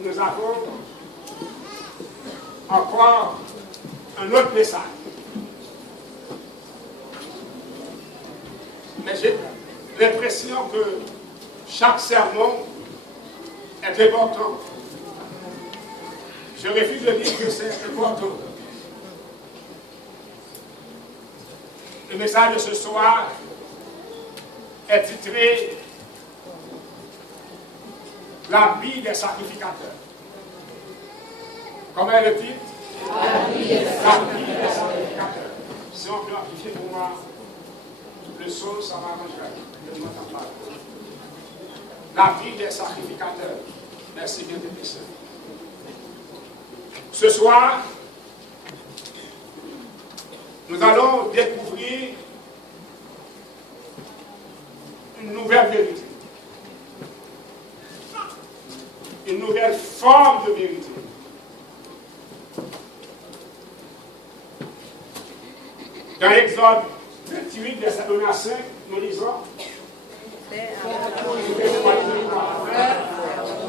nous avons encore un autre message. Mais j'ai l'impression que chaque sermon est important. Je refuse de dire que c'est important. Le message de ce soir est titré « La vie des sacrificateurs ». Comment est le titre? La vie des sacrificateurs. Si on peut amplifier pour moi le son, ça va arranger. Je ne m'entends pas. La vie des sacrificateurs. Merci bien de ça. Ce soir, nous allons découvrir une nouvelle vérité. Une nouvelle forme de vérité. Dans Exode 28, verset 1 à 5, nous lisons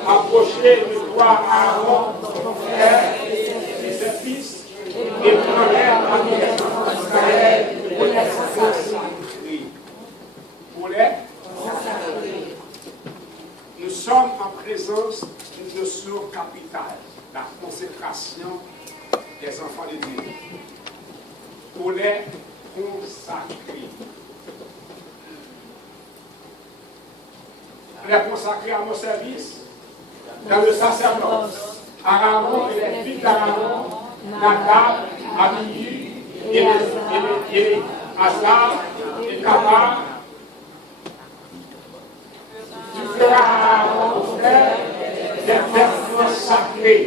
approchez de toi Aaron, ton frère, et ses fils, et prends-les parmi les enfants d'Israël pour les consacrer. Pour les consacrer. Nous sommes en présence d'une notion capitale, la consécration des enfants de Dieu. Pour les consacrer. Les consacrer à mon service dans le sacerdoce. Aaron et les fils d'Aaron, Nadab, Abihu, et Azar, et Tamar. Tu feras à Aaron, ton frère, des vêtements sacrés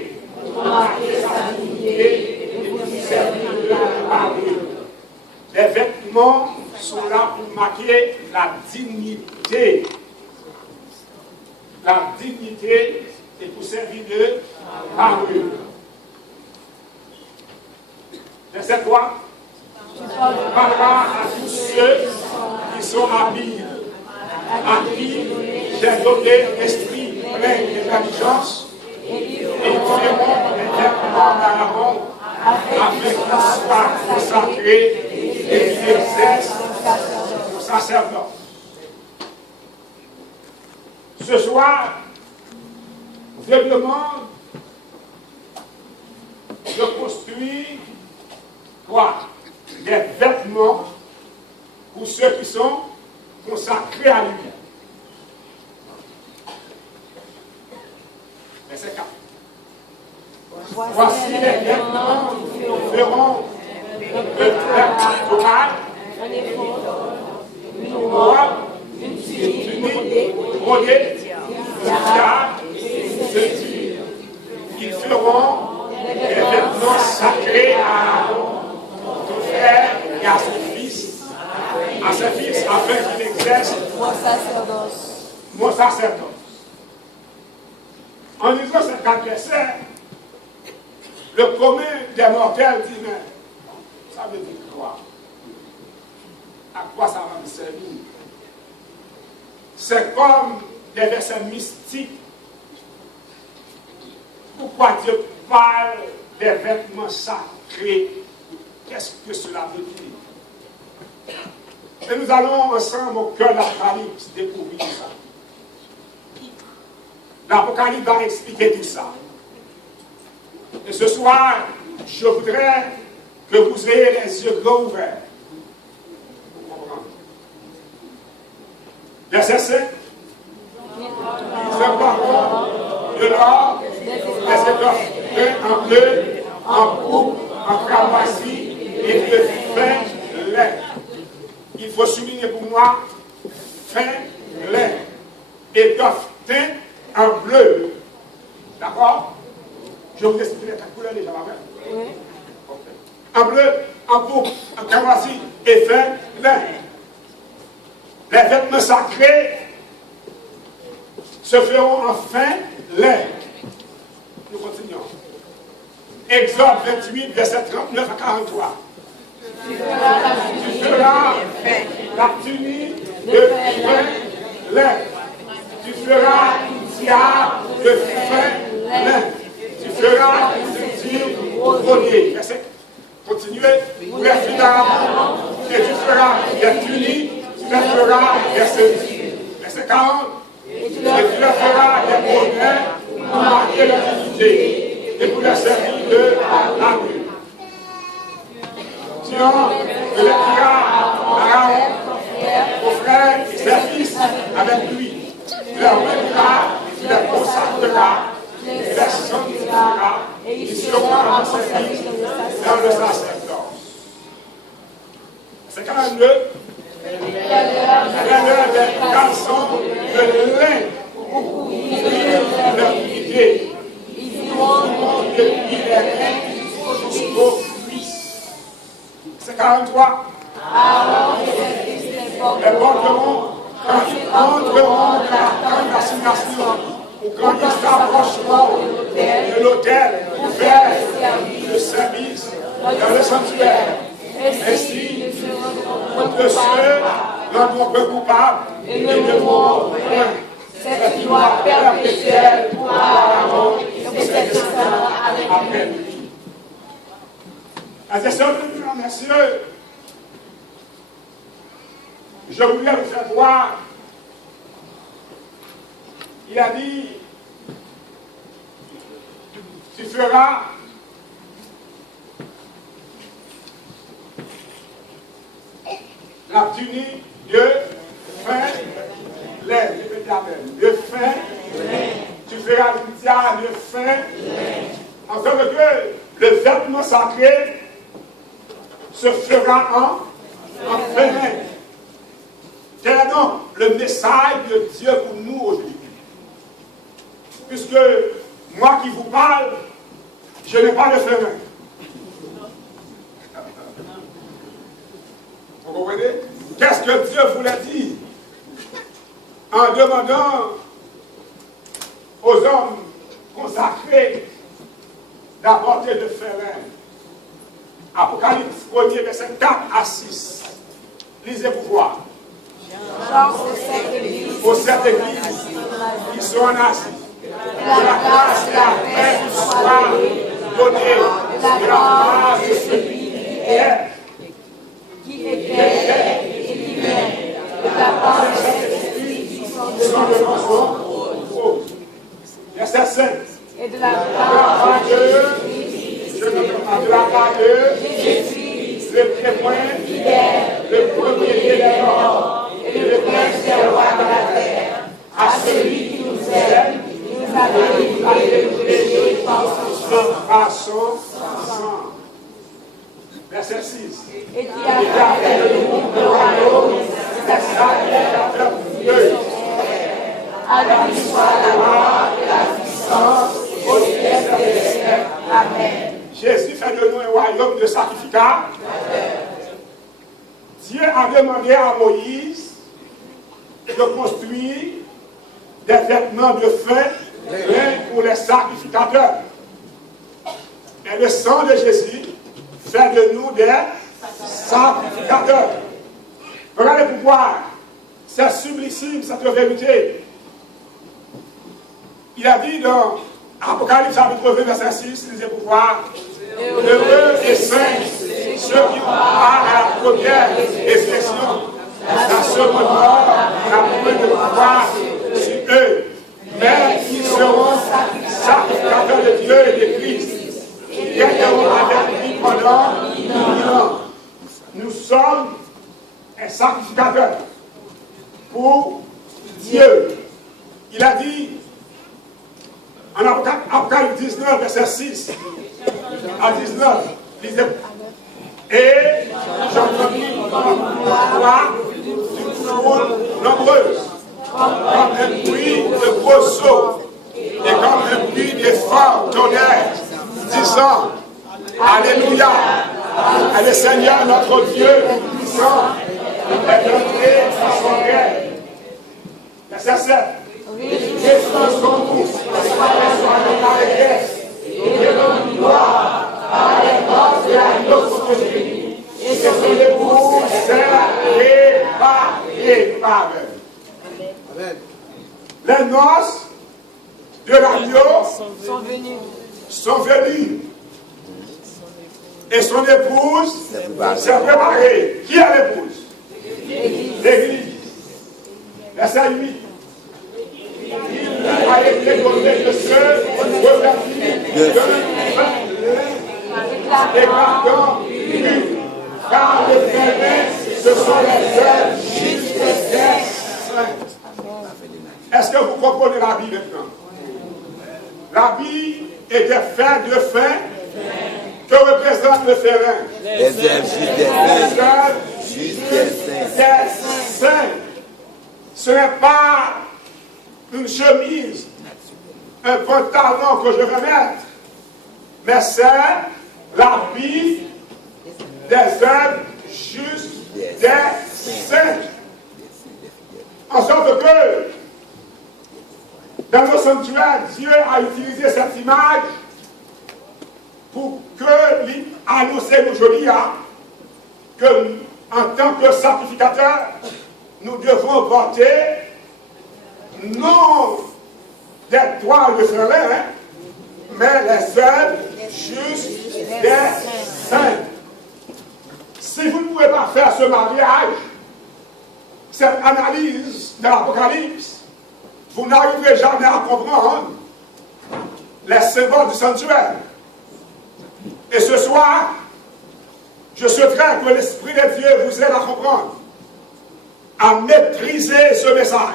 pour marquer sa dignité et pour lui servir de parure. Les vêtements sont là pour marquer la dignité. La dignité est pour servir de parure. Verset 3. Tu parleras à tous ceux qui sont habiles, à qui j'ai donné l'esprit plein d'intelligence, et ils feront les vêtements d'Aaron afin qu'ils soient consacrés et qu'ils exercent le sacerdoce. Ce soir, je demande de construire quoi? Des vêtements pour ceux qui sont consacrés à lui. Verset 4. Voici les vêtements qui nous feront de faire pectoral, une robe, une tunique brodée, une tiare, une tire. Ils feront des vêtements sacrés à Aaron, ton frère, et à ses fils, afin qu'il exerce mon sacerdoce. En lisant ces 4 versets, le commun des mortels dit, mais ça veut dire quoi? À quoi ça va me servir? C'est comme des versets mystiques. Pourquoi Dieu parle des vêtements sacrés? Qu'est-ce que cela veut dire? Et nous allons ensemble au cœur de l'Apocalypse découvrir ça. L'Apocalypse va expliquer tout ça. Et ce soir, je voudrais que vous ayez les yeux grands ouverts. Verset 5. Ils emporteront de l'or, des étoffes peintes en bleu, en pourpre, en cramoisi et de fin lait. Il faut souligner pour moi fin lait. Étoffe teinte en bleu. D'accord? Je vous explique la couleur déjà, ma mère. Oui. Okay. En bleu, en pourpre, en cramoisi et fin lait. Les vêtements sacrés se feront en fin lait. Nous continuons. Exode 28, verset 39 à 43. Tu feras la tunique de fin lait. Tu feras une tiare de fin lait. greniers. Continuez. Vous les feras et tu feras des tuniques, tu les feras des ceintures. Verset 40. Et tu leur feras des greniers pour marquer leur unité et pour les servir de l'armure. Tu les feras à Aaron, aux frères et ses fils avec lui. Tu leur mettras, tu les consacreras, tu les sanctifieras, et ils seront à mon service dans le sacerdoce. C'est 42. Fais-leur des caleçons de lin pour couvrir leur idée. Ils iront depuis les reins jusqu'aux cuisses. C'est 43. Aaron et ses fils les porteront quand ils entreront dans la tente d'assignation ou quand ils s'approcheront de l'autel pour faire le service dans le sanctuaire. Ainsi, contre ceux rendront peu coupables et ne mourront point. C'est une loi perpétuelle pour Aaron et ses descendants avec lui. Attention, messieurs, je voulais vous faire voir. Il a dit, tu feras la tunique de fin laine, de fin laine. Tu feras l'outil de fin laine. En sorte que le vêtement sacré se fera en fin laine. Quel est donc le message de Dieu pour nous aujourd'hui? Puisque moi qui vous parle, je n'ai pas de fin laine. Vous comprenez? Qu'est-ce que Dieu voulait dire en demandant aux hommes consacrés d'apporter de fin laine? Apocalypse 1er, verset 4 à 6. Lisez pour voir. Aux sept églises qui sont en Asie, que la grâce et la paix soient données de la part de celui qui était et qui vient, de la part de cet esprit qui sont devant son trône. Verset 7. Et de la part de Jésus, de la part de Jésus, le témoin fidèle, le premier des morts, et le prince des rois de la terre, à celui qui nous aime, qui nous a délivrés de nous péchés par son sang. Verset 6. Et qui a fait de nous le royaume, c'est ça qui a fait pour Dieu. À lui soit la gloire et la puissance au siècle des siècles. Amen. Jésus fait de nous un royaume de sacrificats. Dieu a demandé à Moïse de construire des vêtements de fin pour les sacrificateurs. Et le sang de Jésus fait de nous des sacrificateurs. Regardez pour voir, c'est sublissime cette vérité. Il a dit dans Apocalypse chapitre 20, verset 6, lisez pour voir, heureux et saints, ceux qui ont part à la première expression. La seconde mort n'a point de pouvoir sur eux, mais ils seront sacrificateurs de Dieu et de Christ. Ils gagneront avec lui pendant 1000 ans. Nous sommes un sacrificateur pour Dieu. Il a dit en Apocalypse 19, verset 6 à 19, lisez. Et j'entendis une voix d'une foule nombreuse, comme un bruit de gros sauts et comme un bruit de fort tonnerre, disant Alléluia, à le Seigneur notre Dieu puissant, est entré dans son règne. Verset 7. Réjouissons-nous, soyons dans l'allégresse, et donnons gloire par les forces de la noce de Jésus, et que ce pour serrer par Amen. Les noces de l'agneau sont venues. Et son épouse s'est préparée. Qui est l'épouse? L'Église. Verset 8. Il a été donné de se revêtir de écartant une. Car les frères, ce sont les œuvres justes des saints. Est-ce que vous comprenez la vie maintenant? La vie était faite de fin que représente le férin. Les œuvres justes des saints. Ce n'est pas une chemise, un pantalon que je vais mettre, mais c'est la vie des œuvres justes des saints. En sorte que dans nos sanctuaires, Dieu a utilisé cette image pour annoncer aujourd'hui que, en tant que sacrificateurs, nous devons porter non des toiles de frelin, mais les œuvres justes des saints. Si vous ne pouvez pas faire ce mariage, cette analyse de l'Apocalypse, vous n'arriverez jamais à comprendre les symboles du sanctuaire. Et ce soir, je souhaiterais que l'Esprit de Dieu vous aide à comprendre, à maîtriser ce message.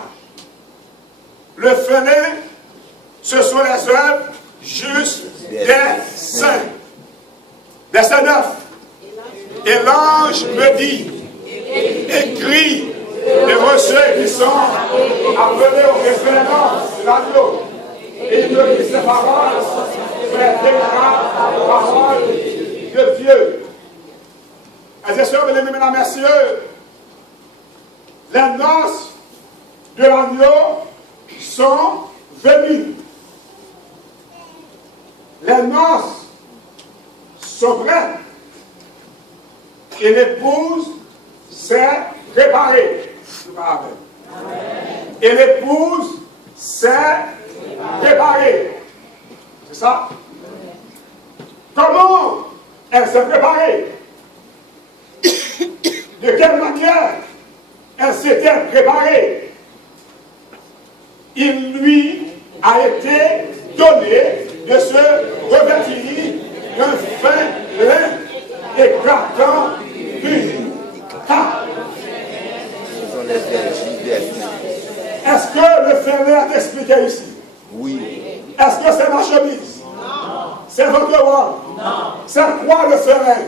Le félin, ce sont les œuvres justes des saints. Verset 9. Et l'ange me dit, écris les ceux qui sont appelés au référendum de l'agneau. Et il me dit ces paroles, c'est déclare la parole de Dieu. Mes sœurs, mesdames et messieurs, les noces de l'agneau sont venues. Les noces sont prêtes. Et l'épouse s'est préparée. Et l'épouse s'est préparée. C'est ça? Comment elle s'est préparée? De quelle manière elle s'était préparée? Il lui a été donné de se revêtir d'un fin lin éclatant d'une table. Est-ce que le fin lin est expliqué ici? Oui. Est-ce que c'est ma chemise? Non. C'est votre robe? Non. C'est quoi le fin lin?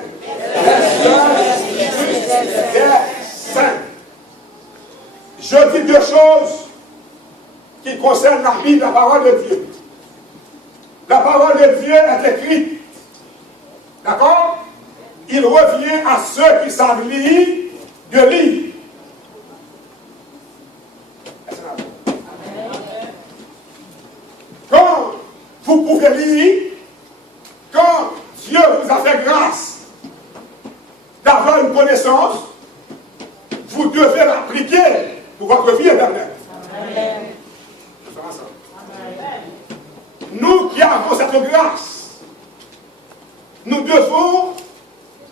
Des saints. Je dis deux choses qui concernent la Bible, la parole de Dieu. La parole de Dieu est écrite. D'accord? Il revient à ceux qui savent lire de lire. Quand vous pouvez lire, quand Dieu vous a fait grâce d'avoir une connaissance, vous devez l'appliquer pour votre vie éternelle. Nous qui avons cette grâce, nous devons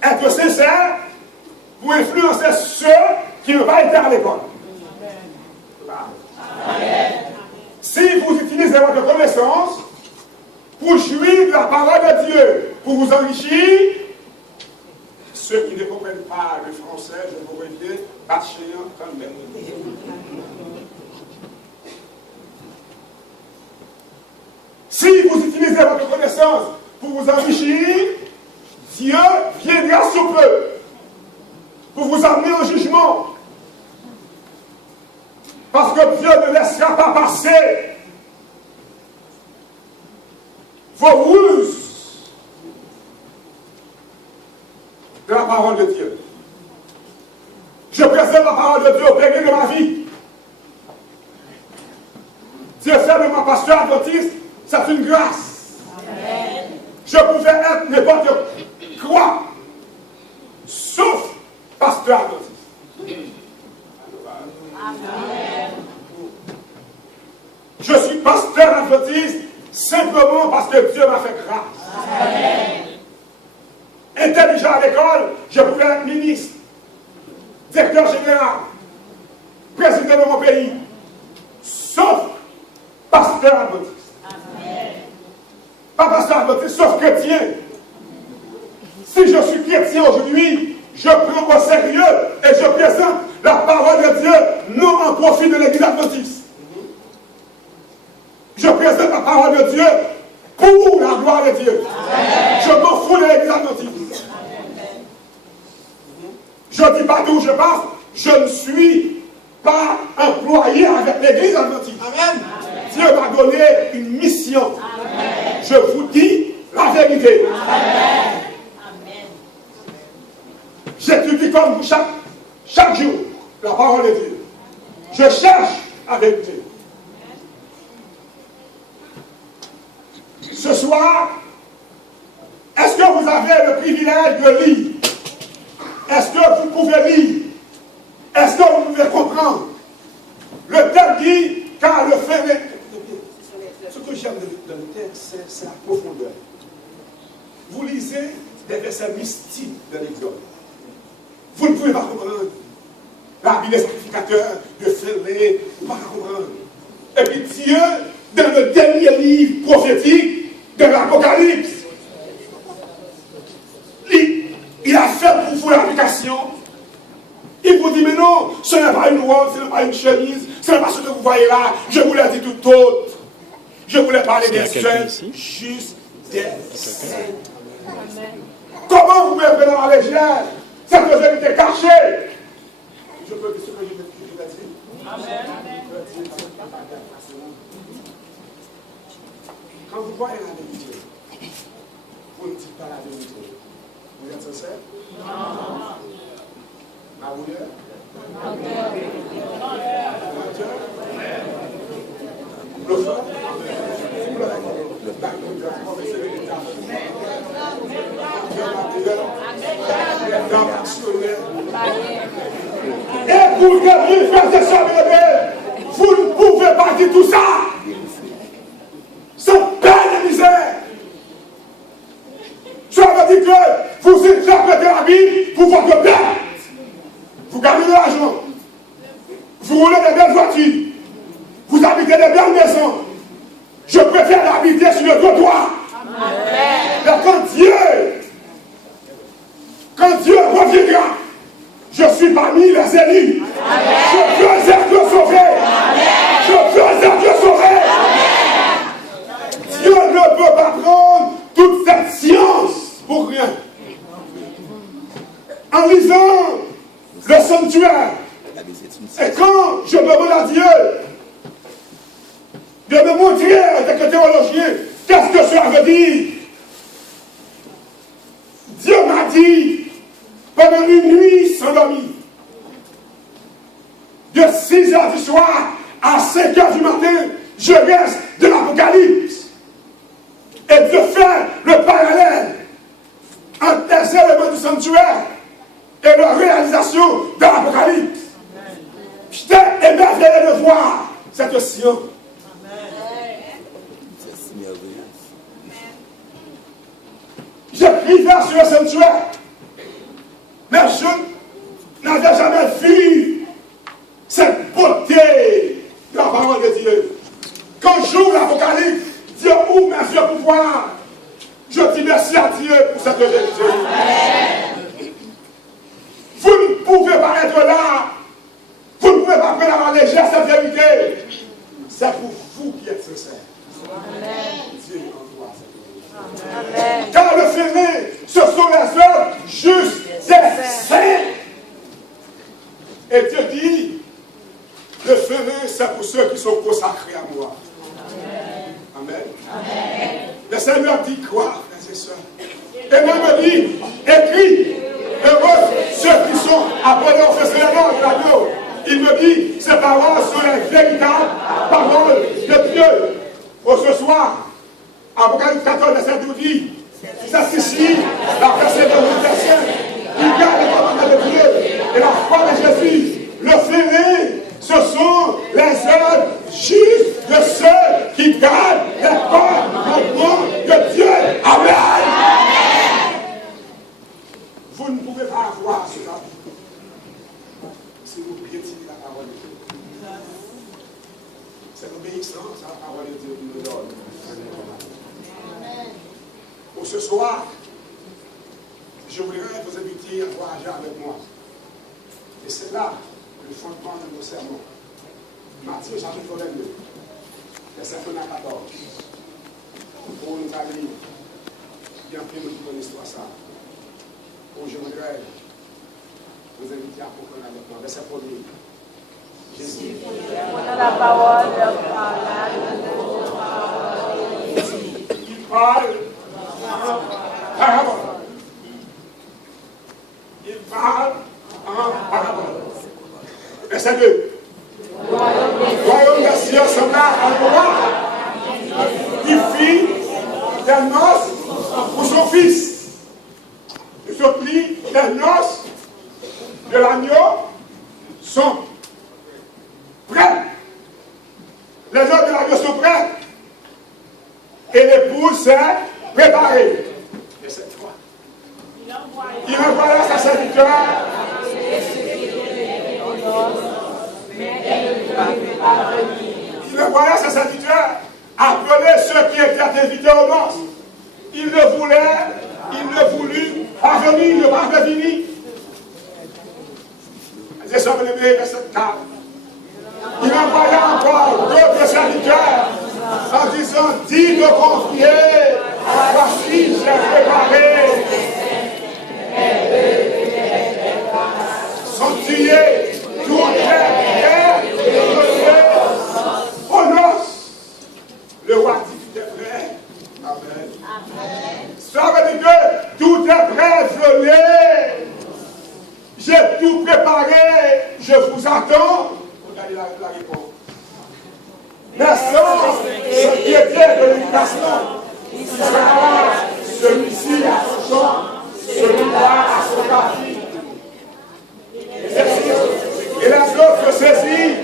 être sincères pour influencer ceux qui n'ont pas été à l'école. Si vous utilisez votre connaissance pour jouir de la parole de Dieu, pour vous enrichir, ceux qui ne comprennent pas le français, je vous redis, bâchillon comme même. Si vous utilisez votre connaissance pour vous enrichir, Dieu viendra sous peu pour vous amener au jugement. Parce que Dieu ne laissera pas passer vos ruses de la parole de Dieu. Je présente la parole de Dieu au péril de ma vie. Dieu fait de moi pasteur adventiste, c'est une grâce. Amen. Je pouvais être n'importe quoi, sauf pasteur adventiste. Amen. Je suis pasteur adventiste simplement parce que Dieu m'a fait grâce. Amen. directeur général, président de mon pays, sauf pasteur adventiste. Pas pasteur adventiste, sauf chrétien. Si je suis chrétien aujourd'hui, je prends au sérieux et je présente la parole de Dieu, non en profit de l'église adventiste. Je présente la parole de Dieu pour la gloire de Dieu. Amen. Je m'en fous de l'église adventiste. Je ne dis pas d'où je passe, je ne suis pas employé avec l'église adventiste. Amen. Dieu m'a donné une mission. Amen. Je vous dis la vérité. Amen. J'étudie comme vous chaque jour la parole de Dieu. Je cherche la vérité. Ce soir, est-ce que vous avez le privilège de lire? Est-ce que vous pouvez lire? Est-ce que vous pouvez comprendre? Le texte dit, car le fait. Ce que j'aime dans le texte, c'est la profondeur. Vous lisez des versets mystiques de l'Exode. Vous ne pouvez pas comprendre. La Bible des sacrificateurs, de Félé, vous ne pouvez pas comprendre. Et puis Dieu, dans le dernier livre prophétique de l'Apocalypse, il a fait pour vous l'application. Il vous dit, mais non, ce n'est pas une robe, ce n'est pas une chemise, ce n'est pas ce que vous voyez là. Je vous l'ai dit tout autre. Je voulais parler des seuls, juste des saints. Comment vous me prenez dans la légère cette vérité cachée? Je peux dire ce que je veux dire. Amen. Quand vous voyez la vérité, vous ne dites pas la vérité. Vous êtes sincère? Non. Ah oui? Le feu? Et pour que vous fassiez ça, vous ne pouvez pas dire tout ça sans peine et misère. Ça veut dire que vous interprétez la Bible pour votre bien. Vous gagnez de l'argent. Vous roulez des belles voitures. Vous habitez des belles maisons. Je préfère habiter sur le trottoir. Mais quand Dieu reviendra, je suis parmi les élus. Amen. Je veux être sauvé. Amen. Je veux être sauvé. Amen. Dieu ne peut pas prendre toute cette science pour rien. En lisant le sanctuaire, et quand je demande à Dieu de me montrer avec le théologien qu'est-ce que cela veut dire, Dieu m'a dit pendant une nuit sans dormir, de 6 heures du soir à 5 heures du matin, je reste de l'Apocalypse et de faire le parallèle entre les éléments du sanctuaire et leur réalisation de l'Apocalypse. J'étais émerveillé de voir cette science. J'écrivais sur le sanctuaire, mais je n'avais jamais vu cette beauté de la parole de Dieu. Quand j'ouvre l'Apocalypse, Dieu ouvre mes yeux pour voir. Je dis merci à Dieu pour cette vérité. Vous ne pouvez pas être là. Vous ne pouvez pas prendre à la légère cette vérité. C'est pour vous qui êtes sincères. Dieu envoie cette vérité. Amen. Car le féminin, ce sont les œuvres justes des saints. Et Dieu dit, le féminin, c'est pour ceux qui sont consacrés à moi. Amen. Amen. Le Seigneur dit quoi, frères et sœurs? Et même dit, écrit, heureux ceux qui sont appelés au festival de l'agneau. Il me dit, ces paroles sont les véritables paroles de Dieu. Pour ce soir, Apocalypse 14, verset 12 dit, c'est ici la personne de l'Éternel qui garde les commandements de Dieu et la foi de Jésus. Le féminin, ce sont les œuvres justes de ceux qui gardent les commandements de Dieu. Amen. Vous ne pouvez pas avoir cela. ce soir, je voudrais vous inviter à voyager avec moi. Et c'est là le fondement de nos sermons. Matthieu chapitre 22, verset 1 à 14. Pour nous aller bien plus de l'histoire ça. Où je voudrais vous inviter à comprendre avec moi. Verset 1er. Jésus. La parole Il parle parabole. Il parle en parabole. Verset 2. Le royaume des cieux semblable à un roi qui fit des noces pour son fils. Il se plie les noces de l'agneau sont prêts. Les noces de l'agneau sont prêts. Et l'épouse s'est préparée. Verset 3. Il envoya sa serviteur. Il envoya ses serviteurs appeler ceux qui étaient invités aux noces. Il ne voulut pas venir, il ne pas venir. Je suis venu verset 4. Il envoya encore d'autres serviteurs en disant, dites aux confiés, voici, j'ai préparé. Sont tués, tout est prêt, aux noces. Le roi dit, tout est prêt. Amen. Ça veut dire que tout est prêt, venez. J'ai tout préparé, je vous attends. Regardez la réponse. Naissance, ce qui était de l'éducation, il sera celui-ci à son champ, celui-là à son parti. Et les autres saisirent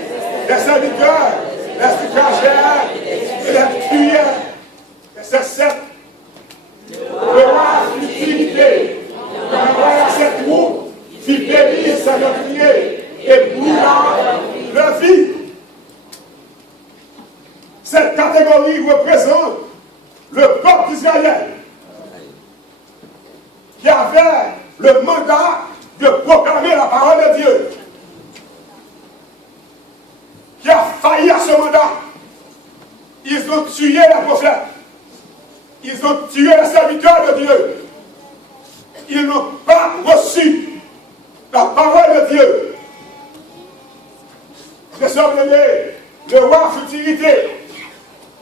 les serviteurs, les suffragères et les cuillères. Verset 7. Le roi fut timidé, il envoya ses troupes, fit périr ses meurtriers et brûla leur vie. Cette catégorie représente le peuple d'Israël qui avait le mandat de proclamer la parole de Dieu, qui a failli à ce mandat. Ils ont tué les prophètes, ils ont tué les serviteurs de Dieu, ils n'ont pas reçu la parole de Dieu. Je suis amené, le roi fut irrité.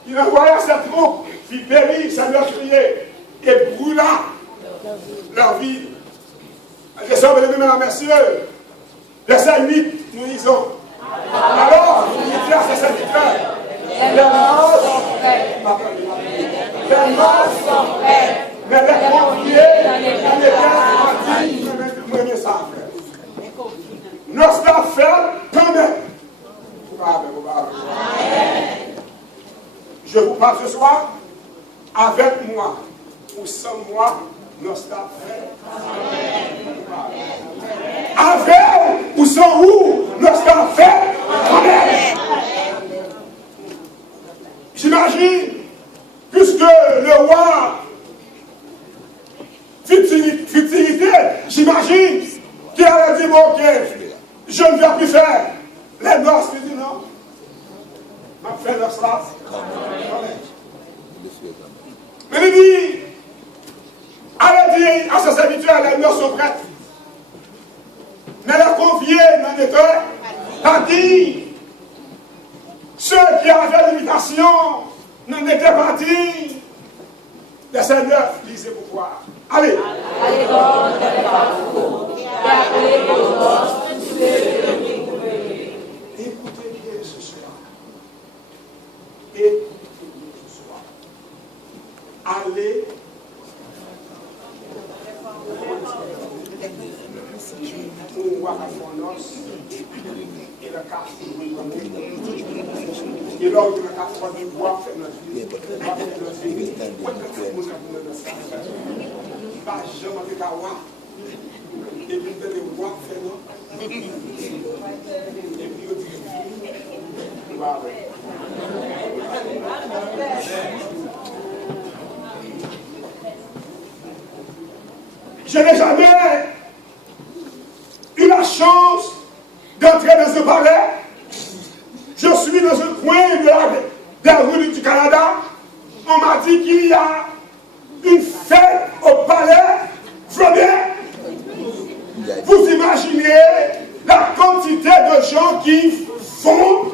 Il envoya ses troupes, fit périr ses meurtriers et brûla leur vie. Je suis amené, mesdames et messieurs, verset 8, nous lisons. Alors, il dit à ses serviteurs, les noces sont prêtes. Les noces sont prêtes. Mais les conviés n'en étaient pas dignes de mener ça. Noces la fête quand même. Je vous parle ce soir, avec moi ou sans moi, noces la fête. Avec ou sans vous, noces la fête. J'imagine, puisque le roi futilité, j'imagine qu'il a dit, bon, ok, je ne vais plus faire les noces. Il dit non, je vais faire noces là. Mais il dit, allez dire à ses serviteurs, les noces sont prêtes. Mais les conviés n'en étaient pas dignes. Ceux qui avaient l'invitation n'en étaient pas dignes. Verset 9, lisez pour voir. Allez. Allez donc dans les parcours et appelez vos noces tous ceux que vous pouvez. Écoutez bien ce soir. Écoutez bien ce soir. Allez. Pour voir à son os et le cas et l'ordre de la carte du bois fait notre vie. Pas jamais de kawa. Et puis de les bois fait notre. Et puis le dit. Je n'ai jamais eu la chance d'entrer dans un palais. Je suis dans un coin de la rue du Canada. On m'a dit qu'il y a une fête au palais. Venez. Vous imaginez la quantité de gens qui vont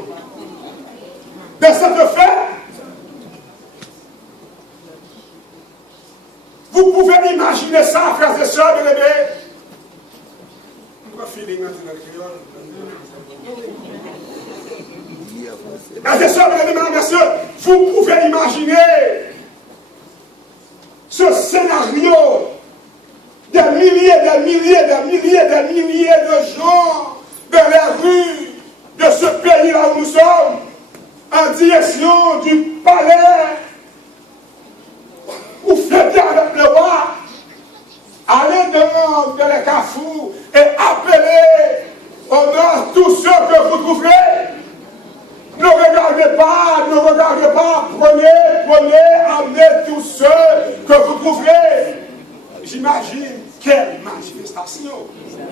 dans cette fête? Vous pouvez imaginer ça, frères et sœurs bien-aimés? Frères et sœurs bien-aimés, mesdames et messieurs, vous pouvez imaginer ce scénario. Des milliers de gens dans les rues de ce pays-là où nous sommes, en direction du palais, où fêter avec le roi, allez dans les carrefours et appelez au nord tous ceux que vous trouverez. Ne regardez pas, prenez, amenez tous ceux que vous trouverez. J'imagine quelle manifestation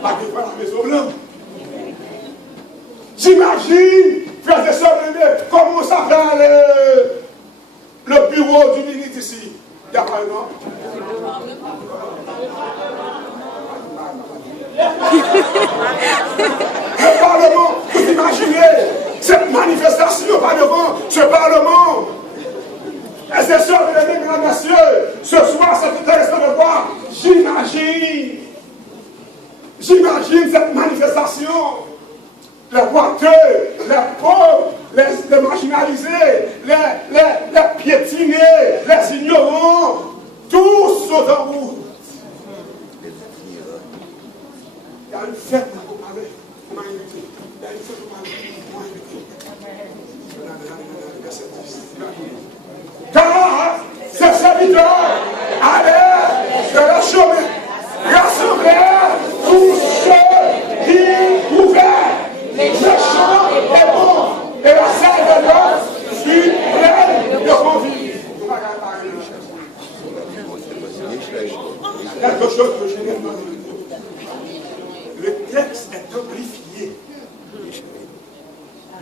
va devant la Maison Blanche. J'imagine, frères et sœurs, comment s'appelle le bureau du ministre ici. Il y a pas le nom. Le Parlement, vous imaginez cette manifestation pas devant ce Parlement. Et c'est sûr, mesdames et messieurs, ce soir, c'est intéressant de voir. J'imagine cette manifestation. Les boiteux, les pauvres, les marginalisés, les piétinés, les ignorants, tous sont en route. Il y a une fête au palais. Il y a une fête au palais. Car ces serviteurs allaient de leur chemin, rassemblèrent tous ceux qui pouvaient. Le chant est bon et la salle de noces fut pleine de convives. Quelque chose que je n'ai pas dit. Le texte est amplifié.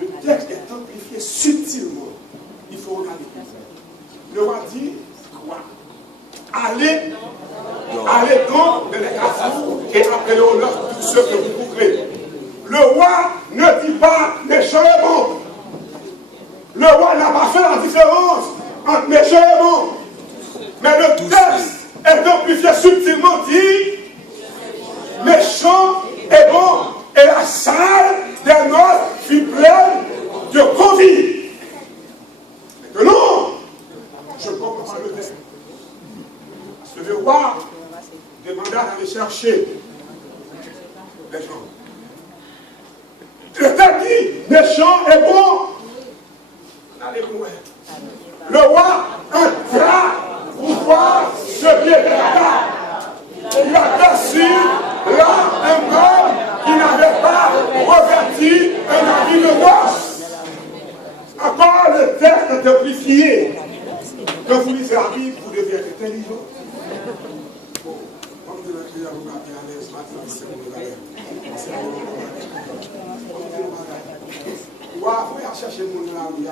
Le texte est amplifié subtilement. Il faut regarder. Le roi dit quoi? Allez donc dans les carrefours et appelez-leur tous ceux que vous trouverez. Le roi ne dit pas méchant et bon. Le roi n'a pas fait la différence entre méchant et bon. Mais le texte est amplifié subtilement dit méchant et bon. Et la salle des noces fut pleine de convives. Maintenant, je comprends pas le texte. Parce que le roi demanda d'aller chercher les gens. Le texte dit méchant et bon. Le roi entra pour voir ce qui était là. Il aperçut là un homme qui n'avait pas revêtu un habit de noces. Encore le texte est amplifié. Quand vous lisez la Bible, vous devez être intelligent. Bon, comme je l'ai dit à vous, à l'aise, c'est vous allez chercher mon là où il y a.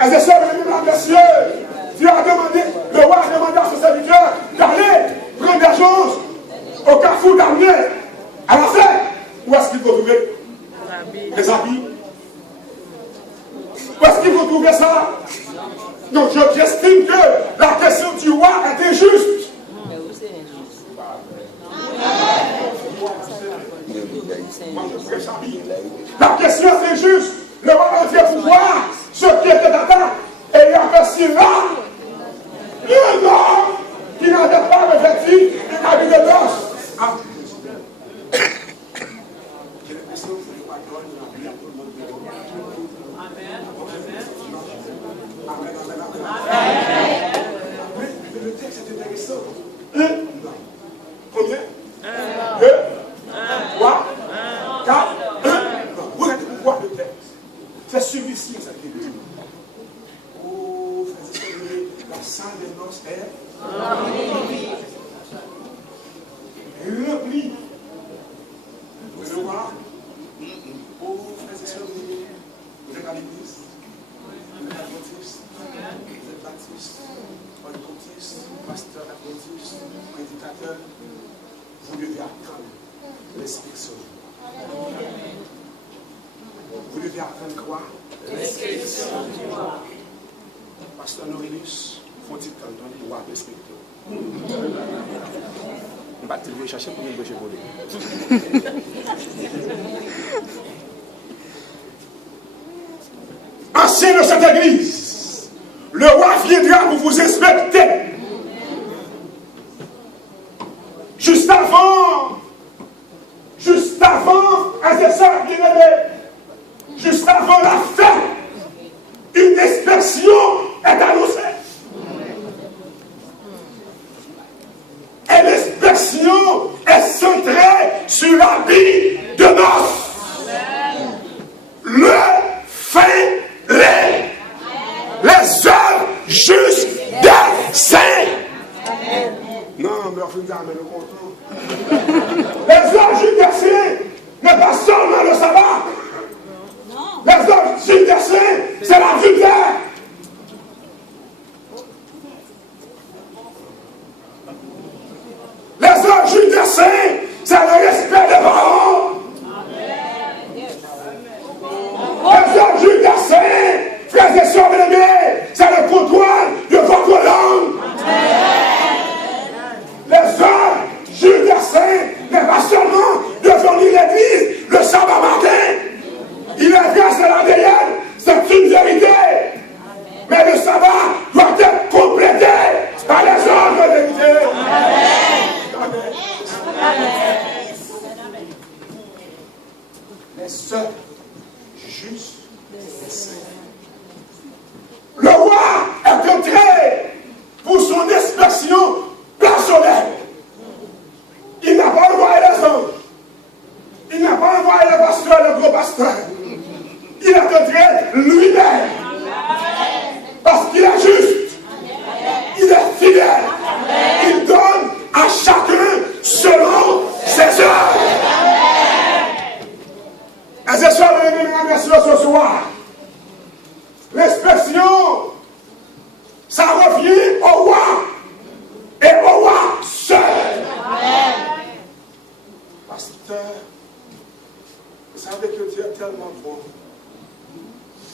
Et c'est ça, mesdames et messieurs, Dieu a demandé, le roi a demandé à ses serviteurs d'aller prendre des choses au carrefour d'Amiens, à la fête. Où est-ce qu'il faut trouver les habits? Où est-ce qu'il faut trouver ça? Donc j'estime que la question du roi est injuste. La question est injuste. Le roi a fait pour voir ce qui était à terre. Et il a aperçu là un homme qui n'avait pas revêtu un habit de noces. Mais le texte est intéressant. Combien? vous devez attendre l'inspection. Vous devez attendre quoi? L'inspection du roi. Pasteur Norilus, faut-il attendre le roi respecté? Je ne vais pas te chercher pour me voler. Ancien de cette église, le roi viendra pour vous inspecter. Juste avant, ça, bien aimé, juste avant la fin, une inspection est annoncée. Et l'inspection est centrée sur l'habit de noces. Le fin, les œuvres justes des saints. Non, mais on finit avec le contrôle. Les œuvres justes des saints n'est pas seulement le sabbat. Les œuvres justes des saints, c'est la vie claire. Les œuvres justes des saints, c'est le respect des parents. Les œuvres justes des saints, frères et sœurs bien-aimés, c'est le contrôle de votre langue. Les œuvres justes des saints n'est pas seulement de venir l'église le sabbat matin. Il est vrai, c'est la déesse, c'est une vérité. Mais le sabbat doit être complété par les œuvres de vérité. Les œuvres justes des saints. Le roi est entré pour son inspection personnelle. Il n'a pas envoyé les anges. Il n'a pas envoyé le pasteur, le gros pasteur. Il est entré lui-même. Parce qu'il est juste. Il est fidèle. Il donne à chacun selon ses œuvres. Et c'est ça que je vais ce soir. L'inspection, ça revient au roi. Et au roi seul. Pasteur, vous savez que Dieu est tellement bon.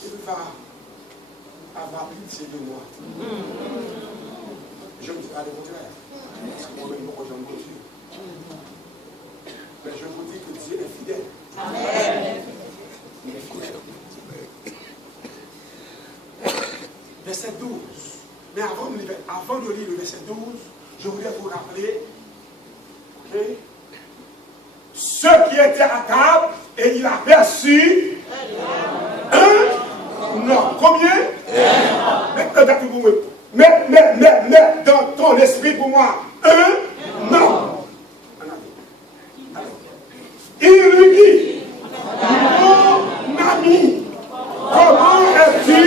Il va avoir pitié de moi. Je ne dis pas le contraire. Parce que moi-même, je n'aime pas Dieu. Mais je vous dis que Dieu est fidèle. Amen. Verset 12. Mais avant de lire le verset 12, je voulais vous rappeler ceux qui étaient à table et il a perçu un non. Combien? Mais dans ton esprit pour moi, un non. Il lui dit, mon ami, comment es-tu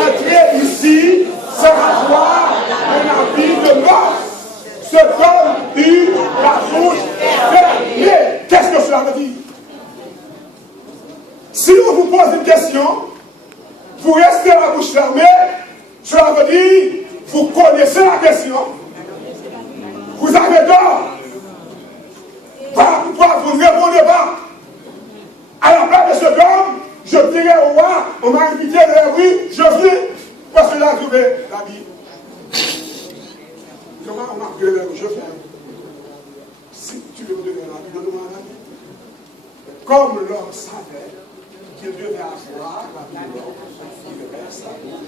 entré ici sans avoir un habit de noces? Ce homme eut la bouche fermée. Qu'est-ce que cela veut dire? Si on vous pose une question, vous restez la bouche fermée, cela veut dire vous connaissez la question. Vous avez tort. Pourquoi vous ne répondez pas? À la place de ce homme, je dirais au roi, on m'a invité de la rue, je viens, parce que là, trouvé la Bible. On m'a pris la rue, je viens. Si tu veux me donner la Bible, donne-moi la Bible. Comme l'homme savait qu'il devait avoir la Bible, il devait savoir.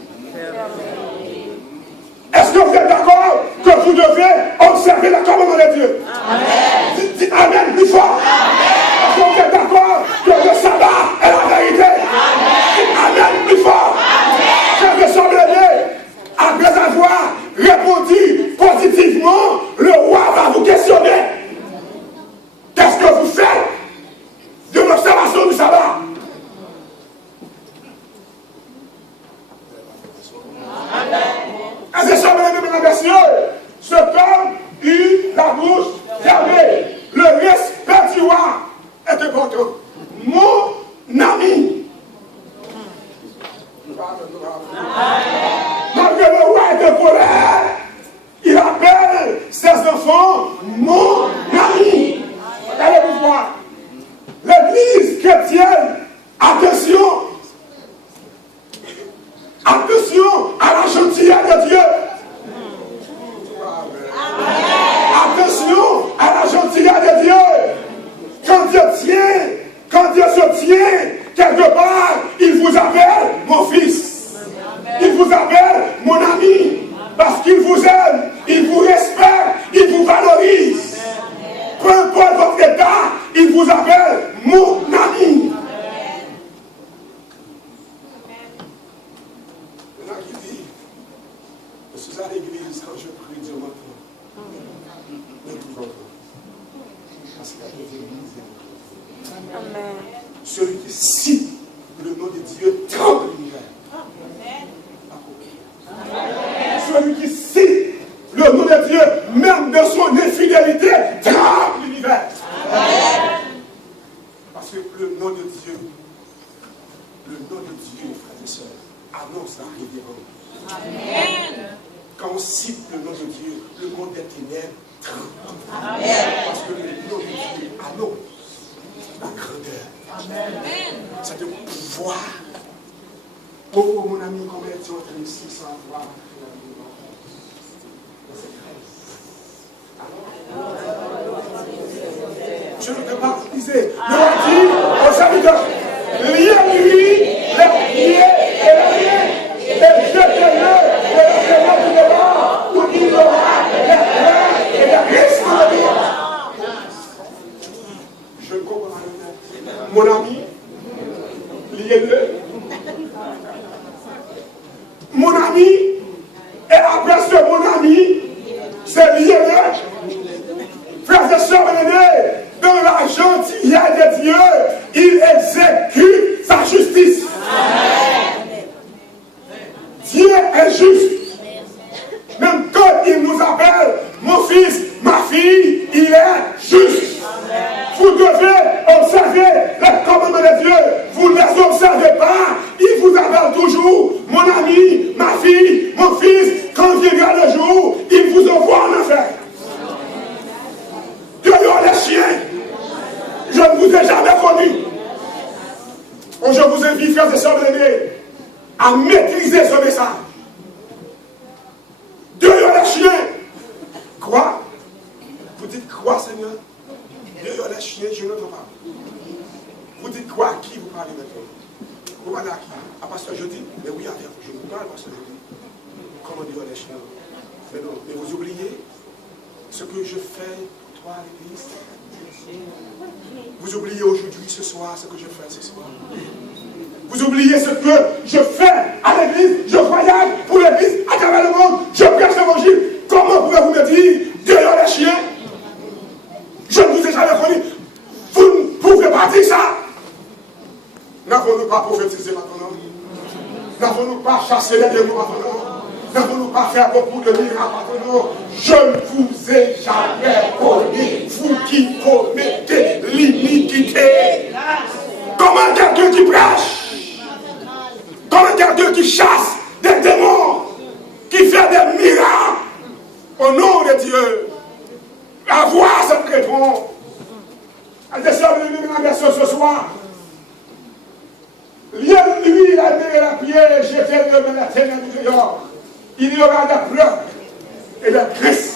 Est-ce que vous êtes d'accord que vous devez observer le commandement de Dieu? Amen. Dites Amen plus fort. Est-ce que vous êtes d'accord que le sabbat est la vérité? Amen. Amen plus fort. Frères et sœurs bien-aimés, après avoir répondu positivement, le roi va vous questionner. Qu'est-ce que vous faites de l'observation du sabbat? Et c'est ça, mesdames et messieurs, ce homme eut la bouche fermée. Le respect du roi est important. Mon ami. Malgré le roi est en colère, il appelle ses enfants mon vous appelle mon ami. Maintenant qui dit, je suis à l'église quand je prie, Dieu m'entend. Ne toujours pas. Parce qu'il y a des églises. Amen. Celui qui cite le nom de Dieu tremble l'univers. Celui qui cite le nom de Dieu, même de son infidélité, tremble l'univers. Parce que le nom de Dieu, frères et sœurs, annonce la révérence. Amen. Quand on cite le nom de Dieu, le monde des ténèbres tremble. Parce que le nom de Dieu annonce la grandeur. Amen. C'est un pouvoir. Oh mon ami, combien tu es ici sans avoir la je ne peux pas utiliser. Il a dit aux serviteurs, liez-lui les pieds et les pieds et jetez-le de la fenêtre du dehors où il aura les pleurs et les risques de vie. Je ne comprends pas. Mon ami, liez-le. Mon ami, et après ce mon ami, c'est lié-le. Frères et sœurs bien-aimés, dans la gentillesse de Dieu, il exécute sa justice. Amen. Dieu est juste. Même quand il nous appelle, mon fils, ma fille, il est juste. Amen. Vous devez observer les commandements de Dieu. Vous ne les observez pas. Il vous appelle toujours, mon ami, ma fille, mon fils. Quand viendra le jour, il vous envoie en enfer. Dehors les chiens. Je ne vous ai jamais connu. Je vous invite, frères et sœurs aimés, à maîtriser ce message. Dehors les chiens. Quoi? Vous dites quoi, Seigneur? Dehors les chiens, je n'entends pas. Vous dites quoi? À qui vous parlez maintenant? Vous parlez à qui? À pasteur Jeudi? Mais oui, je vous parle, pasteur Jeudi. Comment dehors les chiens? Mais non, mais vous oubliez ce que je fais, toi, à l'église. Vous oubliez aujourd'hui, ce soir, ce que je fais ce soir. Vous oubliez ce que je fais à l'église. Je voyage pour l'église à travers le monde. Je prêche l'évangile. Comment pouvez-vous me dire dehors les chiens? Je ne vous ai jamais connu. Vous ne pouvez pas dire ça. N'avons-nous pas prophétisé maintenant? N'avons-nous pas chassé les démons maintenant? N'avons-nous pas fait beaucoup de miracles maintenant? Je ne vous ai jamais connu, vous qui commettez l'iniquité. Comment quelqu'un qui prêche, comment quelqu'un qui chasse des démons, qui fait des miracles au nom de Dieu, avoir cette réponse. Les sœurs de l'illumination ce soir, liez-lui la main et la pied, jetez-le dans la ténèbre du dehors. Il y aura des pleurs et des cris.